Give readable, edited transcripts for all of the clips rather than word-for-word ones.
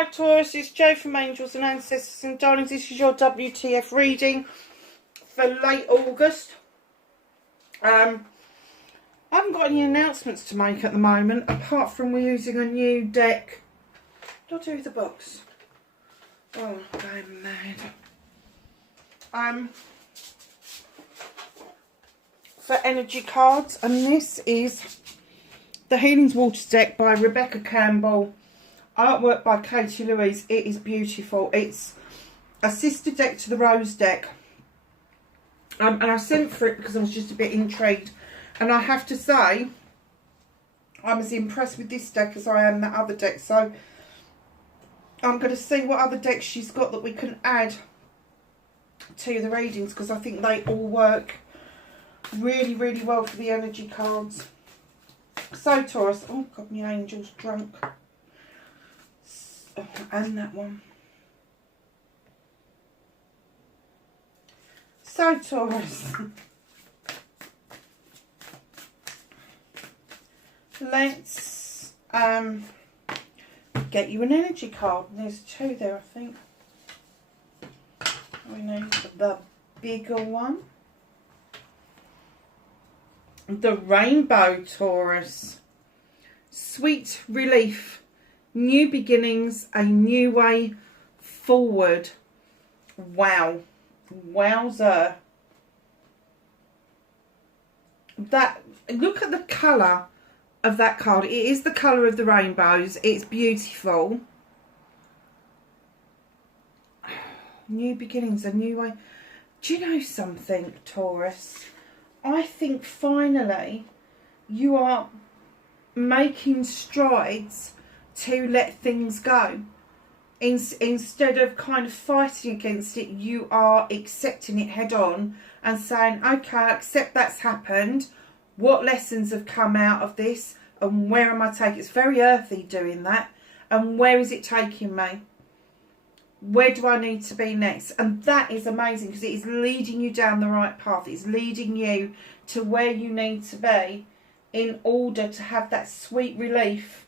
Hi Taurus, it's Jo from Angels and Ancestors and Darlings. This is your WTF reading for late August. I haven't got any announcements to make at the moment, apart from we're using a new deck. What do I do with the box? Oh, I'm going mad. For energy cards, and this is the Healing's Waters deck by Rebecca Campbell. Artwork by Katie Louise. It is beautiful. It's a sister deck to the Rose deck. And I sent for it because I was just a bit intrigued. And I have to say, I'm as impressed with this deck as I am that other deck. So I'm going to see what other decks she's got that we can add to the readings, because I think they all work really, really well for the energy cards. So Taurus, oh God, my angel's drunk. Oh, and that one. So Taurus, let's get you an energy card. There's two there, I think. We need the bigger one. The Rainbow, Taurus. Sweet relief. New beginnings, a new way forward. Wow. Wowzer. That, look at the colour of that card. It is the colour of the rainbows. It's beautiful. New beginnings, a new way. Do you know something, Taurus? I think finally you are making strides to let things go. Instead of kind of fighting against it, you are accepting it head on and saying, okay, I accept that's happened. What lessons have come out of this, and where am I taking? It's very earthy doing that. And where is it taking me? Where do I need to be next? And that is amazing, because it is leading you down the right path. It's leading you to where you need to be in order to have that sweet relief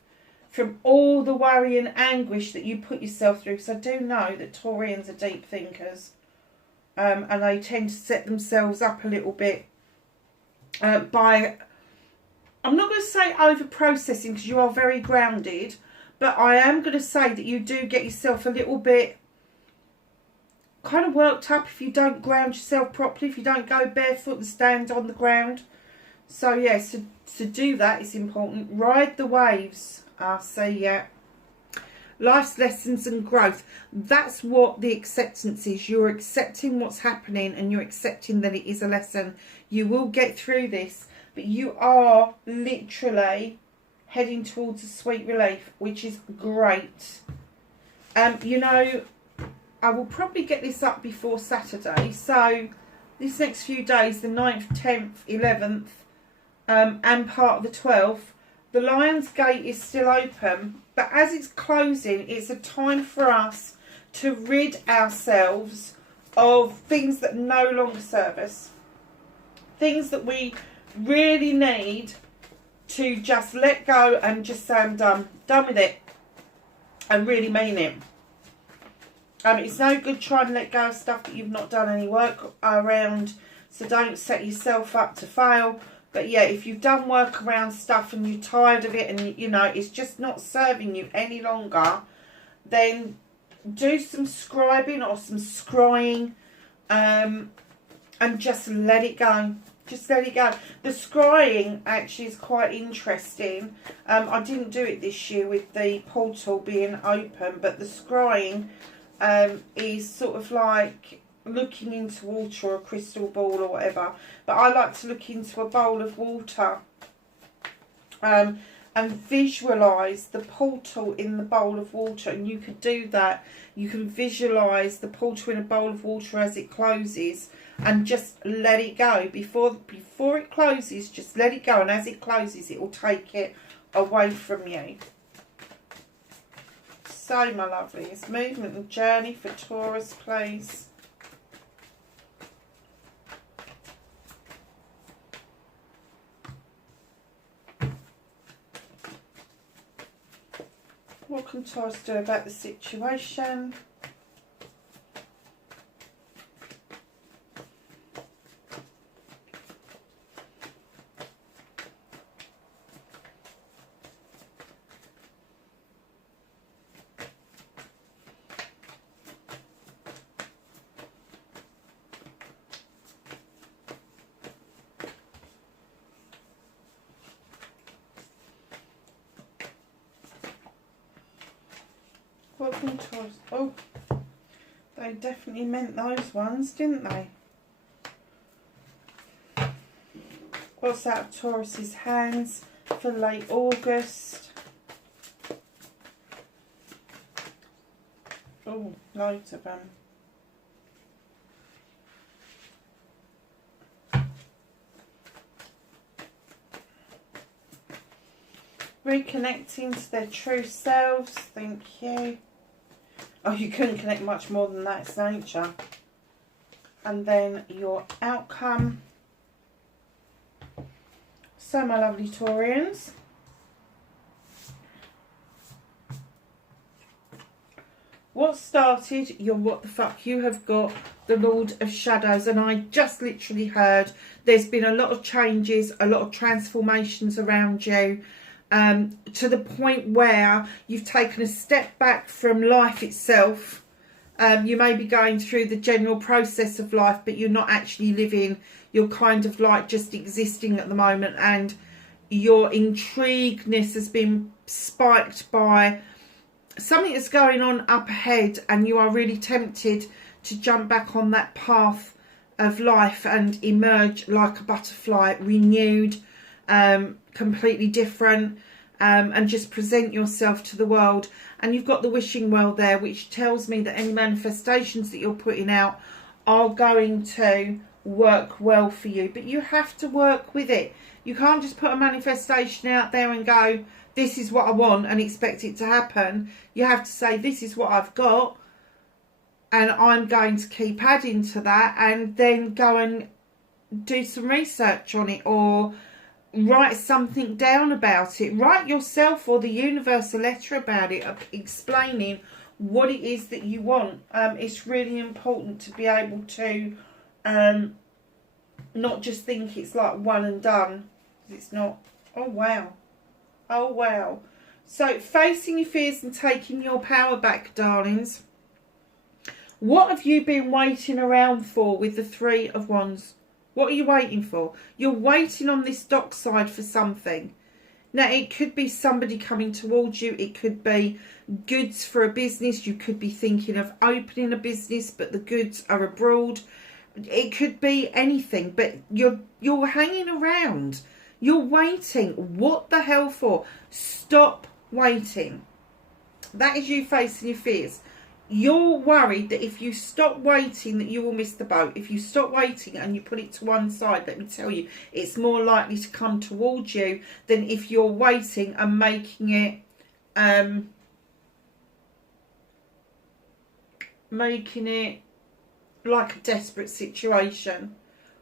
from all the worry and anguish that you put yourself through. Because I do know that Taurians are deep thinkers, and they tend to set themselves up a little bit by, I'm not going to say over processing, because you are very grounded, but I am going to say that you do get yourself a little bit kind of worked up if you don't ground yourself properly, if you don't go barefoot and stand on the ground. So yes, to do that is important. Ride the waves. So yeah, life's lessons and growth. That's what the acceptance is. You're accepting what's happening, and you're accepting that it is a lesson. You will get through this, but you are literally heading towards a sweet relief, which is great. You know, I will probably get this up before Saturday. So this next few days, the 9th, 10th, 11th, and part of the 12th, the Lion's Gate is still open, but as it's closing, it's a time for us to rid ourselves of things that no longer serve us. Things that we really need to just let go and just say, I'm done. Done with it. And really mean it. It's no good trying to let go of stuff that you've not done any work around, so don't set yourself up to fail. But yeah, if you've done work around stuff and you're tired of it, and you know it's just not serving you any longer, then do some scribing or some scrying, and just let it go. Just let it go. The scrying actually is quite interesting. I didn't do it this year with the portal being open, but the scrying is sort of like looking into water or a crystal ball or whatever, but I like to look into a bowl of water and visualise the portal in the bowl of water. And you could do that. You can visualise the portal in a bowl of water as it closes, and just let it go before it closes. Just let it go, and as it closes, it will take it away from you. So my lovelies, movement and journey for Taurus, please. What can Taurus do about the situation? What can Taurus... Oh, they definitely meant those ones, didn't they? What's out of Taurus's hands for late August? Oh, loads of them. Reconnecting to their true selves. Thank you. Oh, you couldn't connect much more than that. It's nature. And then your outcome. So, my lovely Taurians, what started your what the fuck? You have got the Lord of Shadows, and I just literally heard there's been a lot of changes, a lot of transformations around you, to the point where you've taken a step back from life itself. You may be going through the general process of life, but you're not actually living. You're kind of like just existing at the moment, and your intrigueness has been spiked by something that's going on up ahead, and you are really tempted to jump back on that path of life and emerge like a butterfly, renewed, completely different, and just present yourself to the world. And you've got the wishing well there, which tells me that any manifestations that you're putting out are going to work well for you, but you have to work with it. You can't just put a manifestation out there and go, this is what I want, and expect it to happen. You have to say, this is what I've got, and I'm going to keep adding to that, and then go and do some research on it, or write something down about it. Write yourself or the universe a letter about it, explaining what it is that you want. It's really important to be able to not just think it's like one and done. It's not. Oh wow. Oh wow. So, facing your fears and taking your power back, darlings. What have you been waiting around for with the Three of Wands? What are you waiting for? You're waiting on this dockside for something. Now, it could be somebody coming towards you. It could be goods for a business. You could be thinking of opening a business, but the goods are abroad. It could be anything, but you're hanging around. You're waiting. What the hell for? Stop waiting. That is you facing your fears. You're worried that if you stop waiting that you will miss the boat. If you stop waiting and you put it to one side, let me tell you, it's more likely to come towards you than if you're waiting and making it like a desperate situation.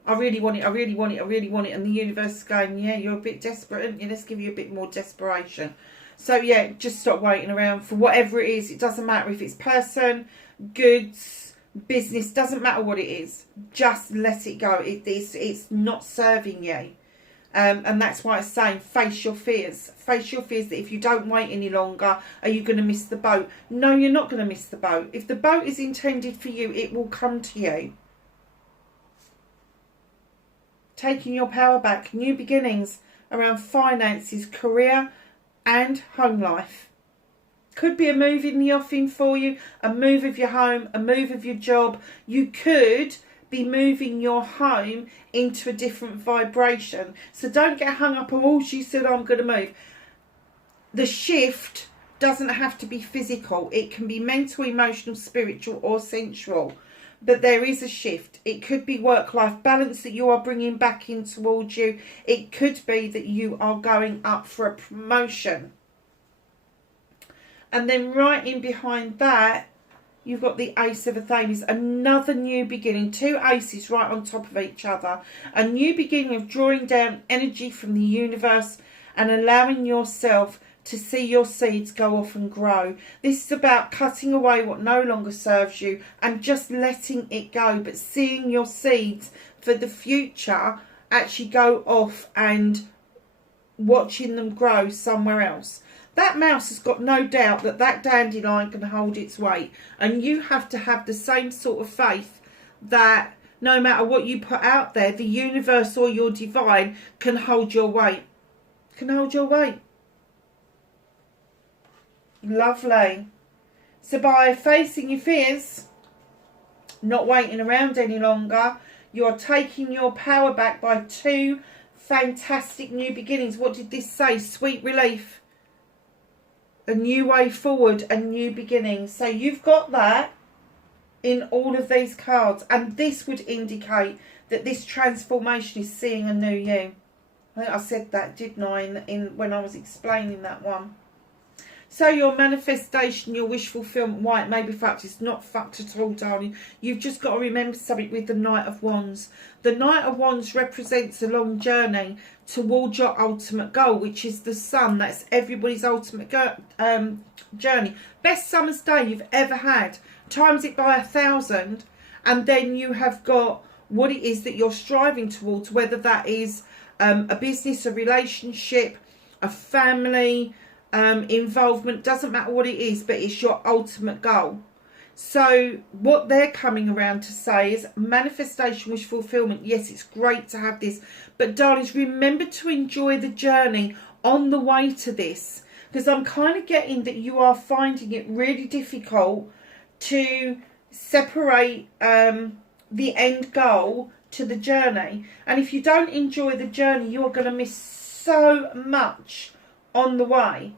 I really want it, I really want it, I really want it. And the universe is going, yeah, you're a bit desperate, aren't you? Let's give you a bit more desperation. So, yeah, just stop waiting around for whatever it is. It doesn't matter if it's person, goods, business. Doesn't matter what it is. Just let it go. It's not serving you. And that's why it's saying face your fears. Face your fears that if you don't wait any longer, are you going to miss the boat? No, you're not going to miss the boat. If the boat is intended for you, it will come to you. Taking your power back. New beginnings around finances, career and home life. Could be a move in the offing for you, a move of your home, a move of your job. You could be moving your home into a different vibration. So don't get hung up on, oh, she said I'm going to move. The shift doesn't have to be physical. It can be mental, emotional, spiritual or sensual. But there is a shift. It could be work-life balance that you are bringing back in towards you. It could be that you are going up for a promotion. And then right in behind that, you've got the Ace of Athenians. Another new beginning. Two aces right on top of each other. A new beginning of drawing down energy from the universe and allowing yourself to see your seeds go off and grow. This is about cutting away what no longer serves you and just letting it go, but seeing your seeds for the future actually go off and watching them grow somewhere else. That mouse has got no doubt that that dandelion can hold its weight, and you have to have the same sort of faith that no matter what you put out there, the universe or your divine can hold your weight. Can hold your weight. Lovely. So by facing your fears, not waiting around any longer, you're taking your power back by 2 fantastic new beginnings. What did this say? Sweet relief. A new way forward, a new beginning. So you've got that in all of these cards, and this would indicate that this transformation is seeing a new you. I think I said that, didn't I, in when I was explaining that one. So your manifestation, your wish fulfillment, why it may be fucked, it's not fucked at all, darling. You've just got to remember something with the Knight of Wands. The Knight of Wands represents a long journey towards your ultimate goal, which is the sun. That's everybody's ultimate journey. Best summer's day you've ever had. Times it by 1,000, and then you have got what it is that you're striving towards, whether that is a business, a relationship, a family, involvement, doesn't matter what it is, but it's your ultimate goal. So what they're coming around to say is manifestation, wish fulfillment. Yes, it's great to have this, but darlings, remember to enjoy the journey on the way to this, because I'm kind of getting that you are finding it really difficult to separate the end goal to the journey. And if you don't enjoy the journey, you are going to miss so much on the way.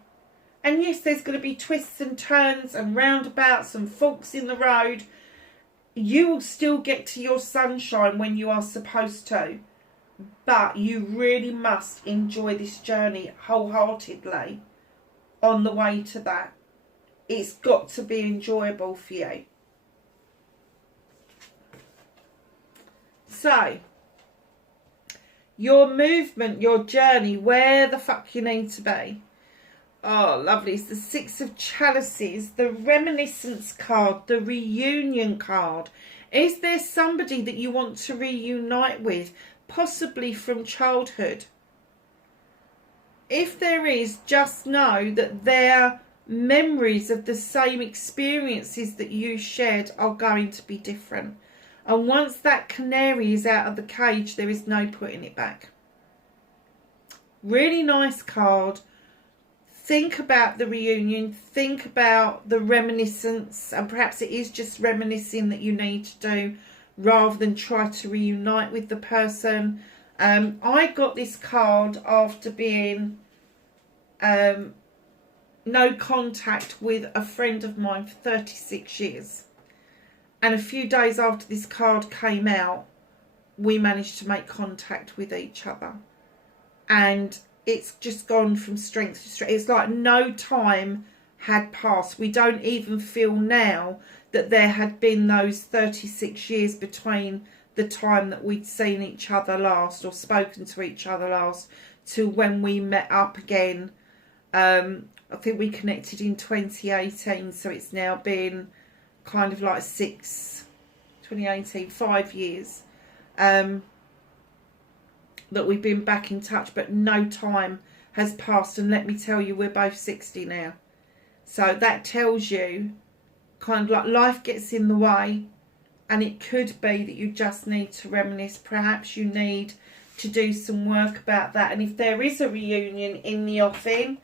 And yes, there's going to be twists and turns and roundabouts and forks in the road. You will still get to your sunshine when you are supposed to, but you really must enjoy this journey wholeheartedly on the way to that. It's got to be enjoyable for you. So, your movement, your journey, where the fuck you need to be. Oh, lovely. It's the 6 of Chalices, the Reminiscence card, the Reunion card. Is there somebody that you want to reunite with, possibly from childhood? If there is, just know that their memories of the same experiences that you shared are going to be different. And once that canary is out of the cage, there is no putting it back. Really nice card. Think about the reunion. Think about the reminiscence. And perhaps it is just reminiscing that you need to do, rather than try to reunite with the person. I got this card after being no contact with a friend of mine for 36 years. And a few days after this card came out, we managed to make contact with each other. And it's just gone from strength to strength. It's like no time had passed. We don't even feel now that there had been those 36 years between the time that we'd seen each other last or spoken to each other last to when we met up again. I think we connected in 2018, so it's now been kind of like 5 years that we've been back in touch, but no time has passed. And let me tell you, we're both 60 now. So that tells you kind of like life gets in the way, and it could be that you just need to reminisce. Perhaps you need to do some work about that. And if there is a reunion in the offing,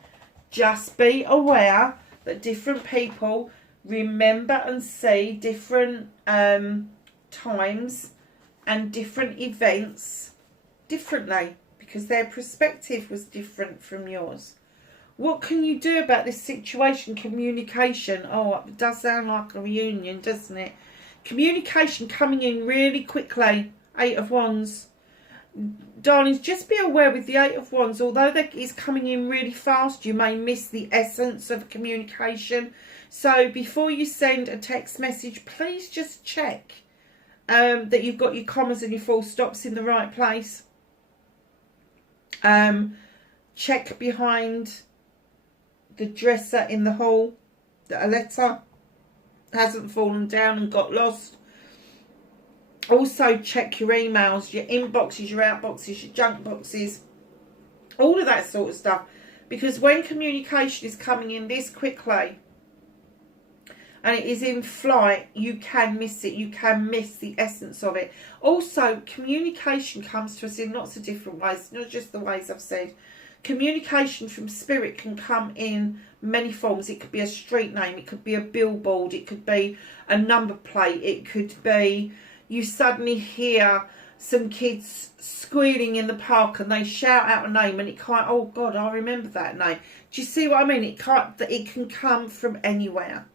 just be aware that different people remember and see different times and different events differently, because their perspective was different from yours. What can you do about this situation? Communication. Oh, it does sound like a reunion, doesn't it? Communication coming in really quickly. 8 of Wands. Darlings, just be aware with the 8 of Wands, although that is coming in really fast, you may miss the essence of communication. So before you send a text message, please just check that you've got your commas and your full stops in the right place. Check behind the dresser in the hall, that a letter hasn't fallen down and got lost. Also check your emails, your inboxes, your outboxes, your junk boxes, all of that sort of stuff. Because when communication is coming in this quickly and it is in flight, you can miss it. You can miss the essence of it. Also, communication comes to us in lots of different ways, not just the ways I've said. Communication from spirit can come in many forms. It could be a street name, it could be a billboard, it could be a number plate, it could be you suddenly hear some kids squealing in the park and they shout out a name and it can't, oh God, I remember that name. Do you see what I mean? It can come from anywhere.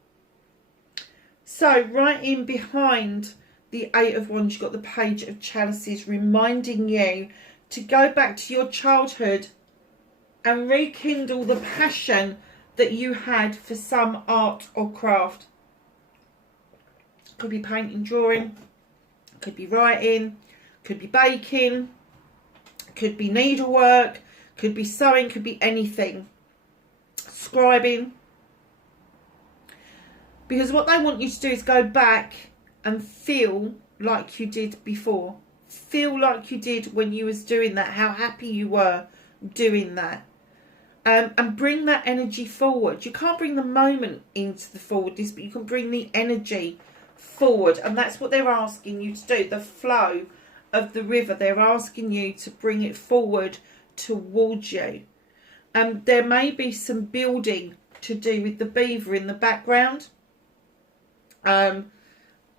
So right in behind the Eight of Wands, you've got the Page of Chalices, reminding you to go back to your childhood and rekindle the passion that you had for some art or craft. Could be painting, drawing, could be writing, could be baking, could be needlework, could be sewing, could be anything. Scribing. Because what they want you to do is go back and feel like you did before. Feel like you did when you was doing that, how happy you were doing that. And bring that energy forward. You can't bring the moment into the forwardness, but you can bring the energy forward. And that's what they're asking you to do. The flow of the river, they're asking you to bring it forward towards you. There may be some building to do with the beaver in the background.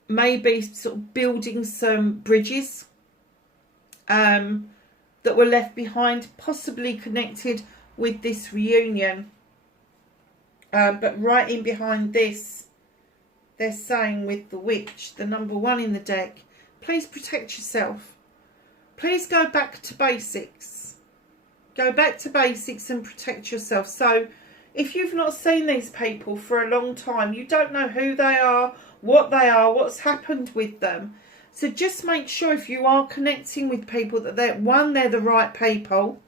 Maybe sort of building some bridges that were left behind, possibly connected with this reunion. But right in behind this, they're saying with the Witch, the number 1 in the deck, please protect yourself. Please go back to basics. Go back to basics and protect yourself. So if you've not seen these people for a long time, you don't know who they are, what's happened with them. So just make sure if you are connecting with people that they're the right people.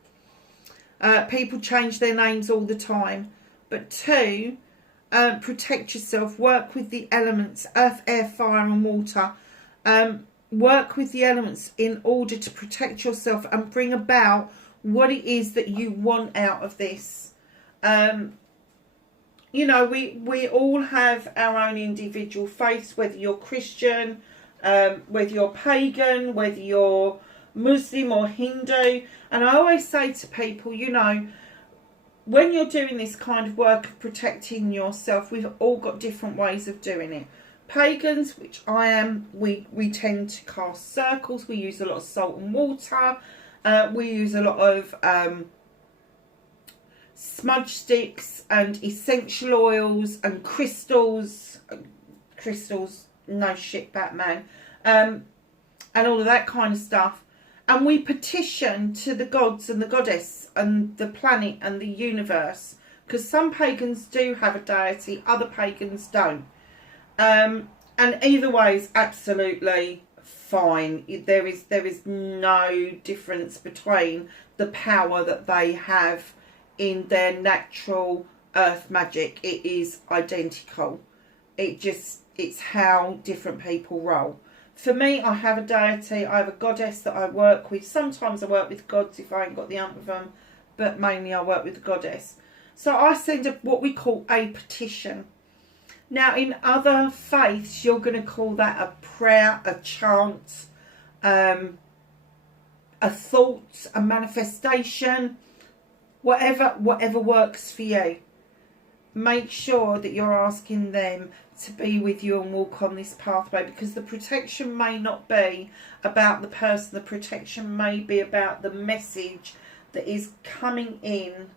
People change their names all the time. But 2, protect yourself. Work with the elements, earth, air, fire and water. Work with the elements in order to protect yourself and bring about what it is that you want out of this. You know, we all have our own individual faiths, whether you're Christian, whether you're pagan, whether you're Muslim or Hindu. And I always say to people, you know, when you're doing this kind of work of protecting yourself, we've all got different ways of doing it. Pagans, which I am, we tend to cast circles. We use a lot of salt and water. We use a lot of smudge sticks and essential oils and crystals. Crystals, no shit, Batman. And all of that kind of stuff. And we petition to the gods and the goddess and the planet and the universe. Because some pagans do have a deity, other pagans don't. And either way is absolutely fine. There is no difference between the power that they have in their natural earth magic. It is identical. It's how different people roll. For me, I have a deity, I have a goddess that I work with. Sometimes I work with gods if I ain't got the hump of them, but mainly I work with the goddess. So I send what we call a petition. Now, in other faiths, you're going to call that a prayer, a chant, a thought, a manifestation, whatever works for you. Make sure that you're asking them to be with you and walk on this pathway, because the protection may not be about the person. The protection may be about the message that is coming in.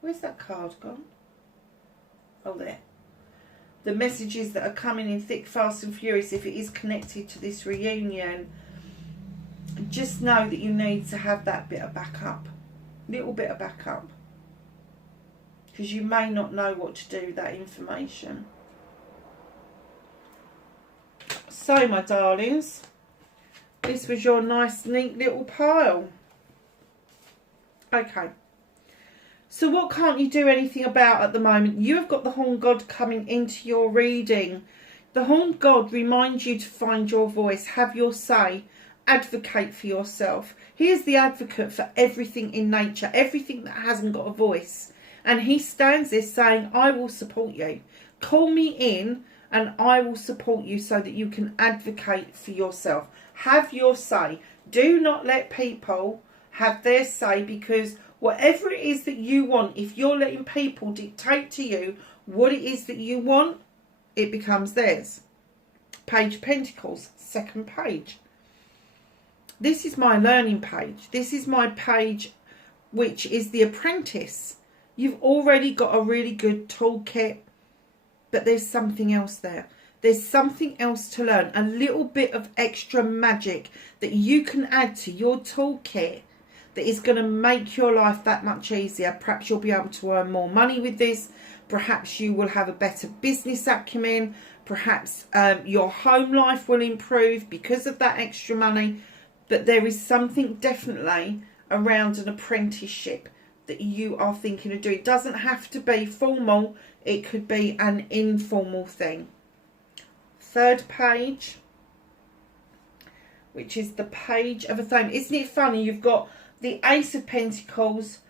Where's that card gone? Oh, there. The messages that are coming in thick, fast and furious, if it is connected to this reunion, just know that you need to have that bit of backup. Little bit of backup. Because you may not know what to do with that information. So, my darlings, this was your nice, neat little pile. Okay. So what can't you do anything about at the moment? You have got the Horn God coming into your reading. The Horn God reminds you to find your voice, have your say, advocate for yourself. He is the advocate for everything in nature, everything that hasn't got a voice. And he stands there saying, I will support you. Call me in and I will support you so that you can advocate for yourself. Have your say. Do not let people have their say, because whatever it is that you want, if you're letting people dictate to you what it is that you want, it becomes theirs. Page of Pentacles, second page. This is my learning page. This is my page, which is the apprentice. You've already got a really good toolkit, but there's something else there. There's something else to learn. A little bit of extra magic that you can add to your toolkit that is going to make your life that much easier. Perhaps you'll be able to earn more money with this. Perhaps you will have a better business acumen. Perhaps your home life will improve because of that extra money. But there is something definitely around an apprenticeship that you are thinking of doing. It doesn't have to be formal. It could be an informal thing. Third page, which is the page of a thumb. Isn't it funny? You've got the Ace of Pentacles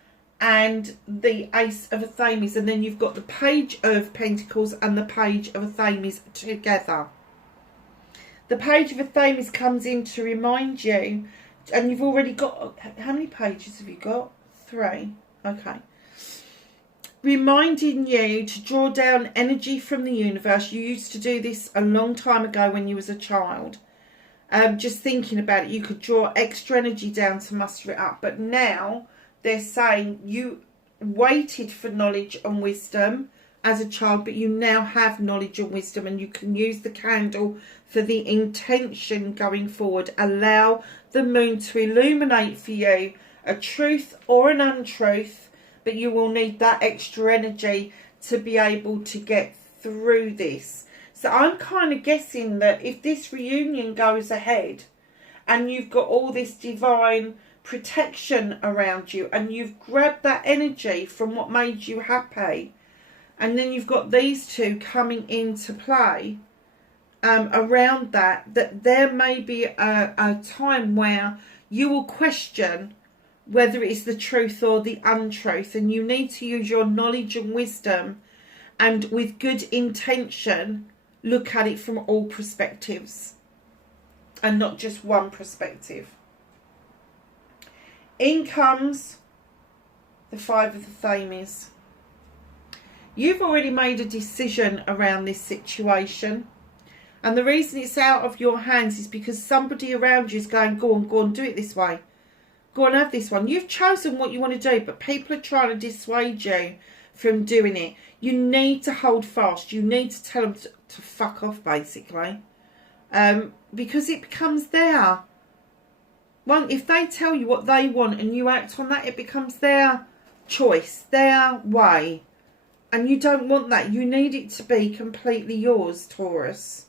and the Ace of Athames, and then you've got the Page of Pentacles and the Page of Athames together. The Page of Athames comes in to remind you, and you've already got, how many pages have you got? 3. Okay. Reminding you to draw down energy from the universe. You used to do this a long time ago when you was a child. Just thinking about it, you could draw extra energy down to muster it up. But now they're saying you waited for knowledge and wisdom as a child, but you now have knowledge and wisdom, and you can use the candle for the intention going forward. Allow the moon to illuminate for you a truth or an untruth, but you will need that extra energy to be able to get through this. So I'm kind of guessing that if this reunion goes ahead and you've got all this divine protection around you and you've grabbed that energy from what made you happy, and then you've got these two coming into play around that there may be a time where you will question whether it's the truth or the untruth, and you need to use your knowledge and wisdom and with good intention look at it from all perspectives and not just one perspective. In comes the Five of Athames. You've already made a decision around this situation, and the reason it's out of your hands is because somebody around you is going, go on, do it this way. Go and have this one. You've chosen what you want to do, but people are trying to dissuade you from doing it. You need to hold fast. You need to tell them to fuck off, basically. Because it becomes their... Well, if they tell you what they want and you act on that, it becomes their choice, their way. And you don't want that. You need it to be completely yours, Taurus.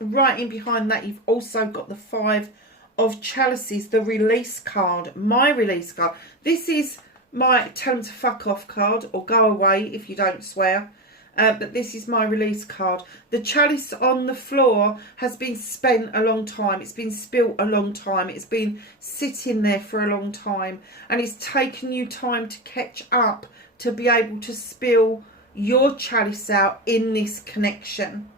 Right in behind that, you've also got the Five of Chalices, the release card, my release card. This is my tell them to fuck off card, or go away if you don't swear. But this is my release card. The chalice on the floor has been spent a long time. It's been spilt a long time. It's been sitting there for a long time. And it's taken you time to catch up to be able to spill your chalice out in this connection.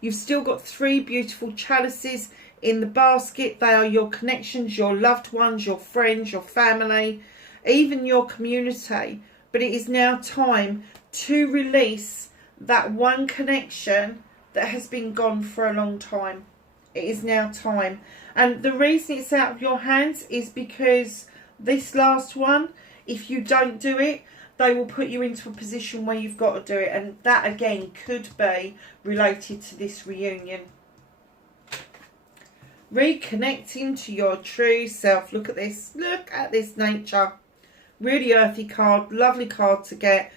You've still got 3 beautiful chalices in the basket. They are your connections, your loved ones, your friends, your family, even your community. But it is now time to release that one connection that has been gone for a long time. It is now time. And the reason it's out of your hands is because this last one, if you don't do it, they will put you into a position where you've got to do it. And that again could be related to this reunion. Reconnecting to your true self. Look at this. Look at this nature. Really earthy card. Lovely card to get.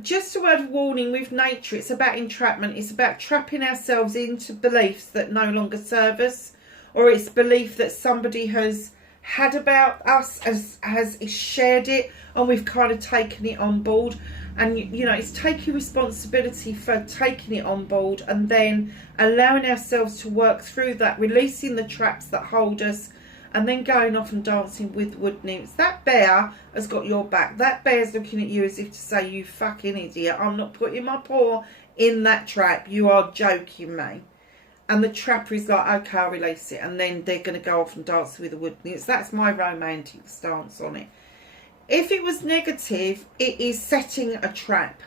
Just a word of warning with nature. It's about entrapment. It's about trapping ourselves into beliefs that no longer serve us. Or it's belief that somebody has had about us has shared it, and we've kind of taken it on board. And you know, it's taking responsibility for taking it on board and then allowing ourselves to work through that, releasing the traps that hold us, and then going off and dancing with wood nymphs. That bear has got your back. That bear's looking at you as if to say, you fucking idiot, I'm not putting my paw in that trap. You are joking me. And the trapper is like, okay, I'll release it. And then they're going to go off and dance with the wood nymphs. That's my romantic stance on it. If it was negative, it is setting a trap.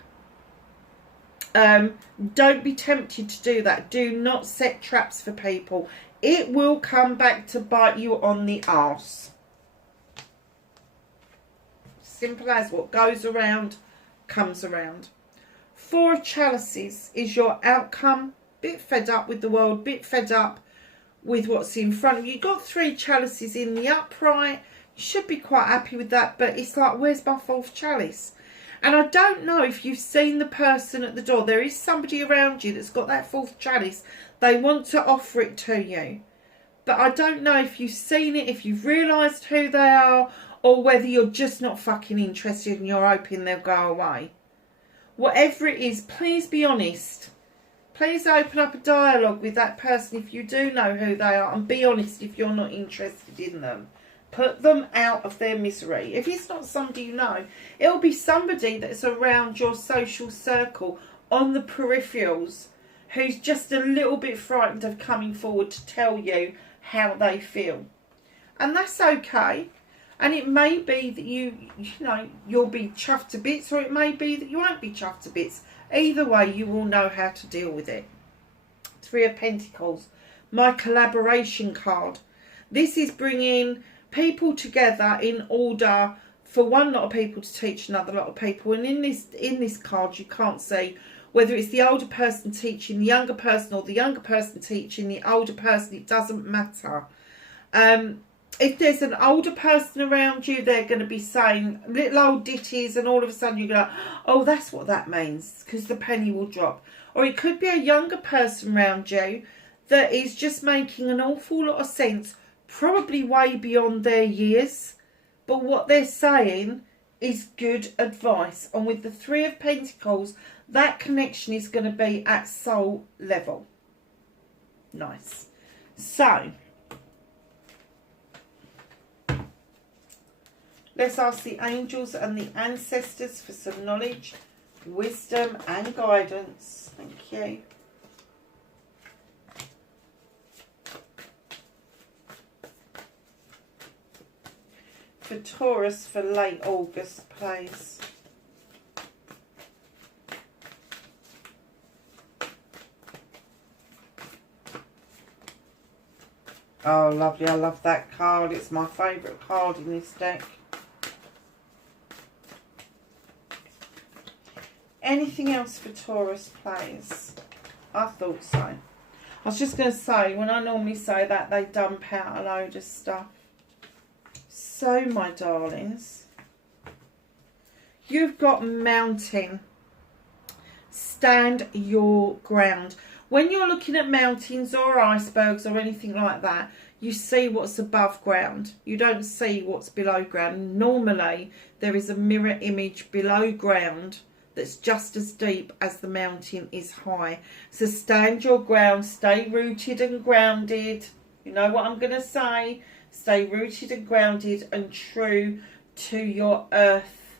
Don't be tempted to do that. Do not set traps for people. It will come back to bite you on the arse. Simple as, what goes around comes around. 4 of Chalices is your outcome. Bit fed up with the world, bit fed up with what's in front of you. You've got 3 chalices in the upright. You should be quite happy with that, but it's like, where's my 4th chalice? And I don't know if you've seen the person at the door. There is somebody around you that's got that 4th chalice. They want to offer it to you. But I don't know if you've seen it, if you've realised who they are, or whether you're just not fucking interested and you're hoping they'll go away. Whatever it is, please be honest. Please open up a dialogue with that person if you do know who they are, and be honest if you're not interested in them. Put them out of their misery. If it's not somebody you know, it'll be somebody that's around your social circle on the peripherals who's just a little bit frightened of coming forward to tell you how they feel. And that's okay. And it may be that you'll be chuffed to bits, or it may be that you won't be chuffed to bits. Either way, you will know how to deal with it. 3 of Pentacles, my collaboration card. This is bringing people together in order for one lot of people to teach another lot of people. And in this card, you can't see whether it's the older person teaching the younger person or the younger person teaching the older person. It doesn't matter. If there's an older person around you, they're going to be saying little old ditties, and all of a sudden you're going to, oh, that's what that means, because the penny will drop. Or it could be a younger person around you that is just making an awful lot of sense, probably way beyond their years, but what they're saying is good advice. And with the 3 of Pentacles, that connection is going to be at soul level. Nice. So let's ask the angels and the ancestors for some knowledge, wisdom and guidance. Thank you. For Taurus for late August, please. Oh, lovely. I love that card. It's my favourite card in this deck. Anything else for Taurus, please? I thought so. I was just going to say, when I normally say that, they dump out a load of stuff. So, my darlings, you've got mountain. Stand your ground. When you're looking at mountains or icebergs or anything like that, you see what's above ground. You don't see what's below ground. Normally, there is a mirror image below ground that's just as deep as the mountain is high. So stand your ground, stay rooted and grounded. You know what I'm going to say? Stay rooted and grounded and true to your earth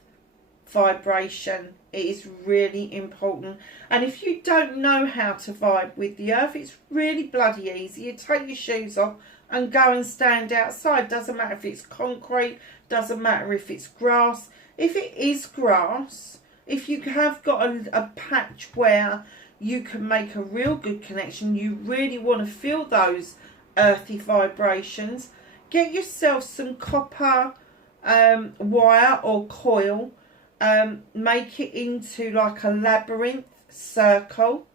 vibration. It is really important. And if you don't know how to vibe with the earth, it's really bloody easy. You take your shoes off and go and stand outside. Doesn't matter if it's concrete, doesn't matter if it's grass. If it is grass, if you have got a patch where you can make a real good connection, you really want to feel those earthy vibrations, get yourself some copper wire or coil. Make it into like a labyrinth circle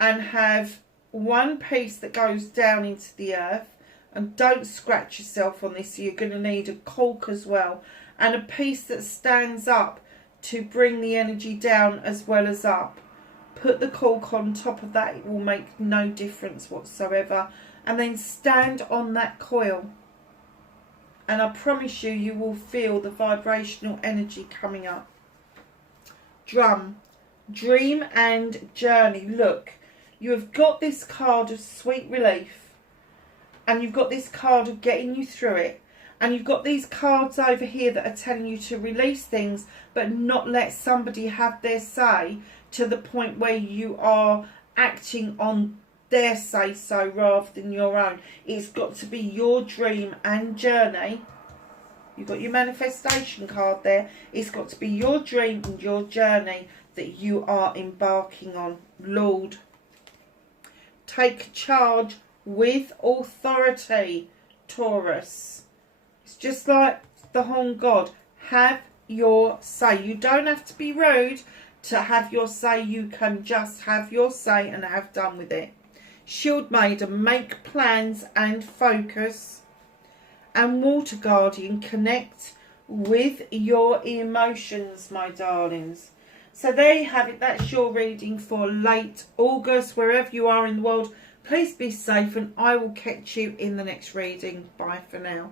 and have one piece that goes down into the earth, and don't scratch yourself on this, so you're going to need a cork as well, and a piece that stands up to bring the energy down as well as up. Put the cork on top of that, it will make no difference whatsoever, and then stand on that coil And I promise you, you will feel the vibrational energy coming up. Drum, dream and journey. Look, you have got this card of sweet relief. And you've got this card of getting you through it. And you've got these cards over here that are telling you to release things, but not let somebody have their say to the point where you are acting on their say-so rather than your own. It's got to be your dream and journey. You've got your manifestation card there. It's got to be your dream and your journey that you are embarking on. Lord, take charge with authority, Taurus. It's just like the Horn God. Have your say. You don't have to be rude to have your say. You can just have your say and have done with it. Shield Maiden, make plans and focus. And Water Guardian, connect with your emotions, my darlings. So there you have it. That's your reading for late August. Wherever you are in the world, please be safe, and I will catch you in the next reading. Bye for now.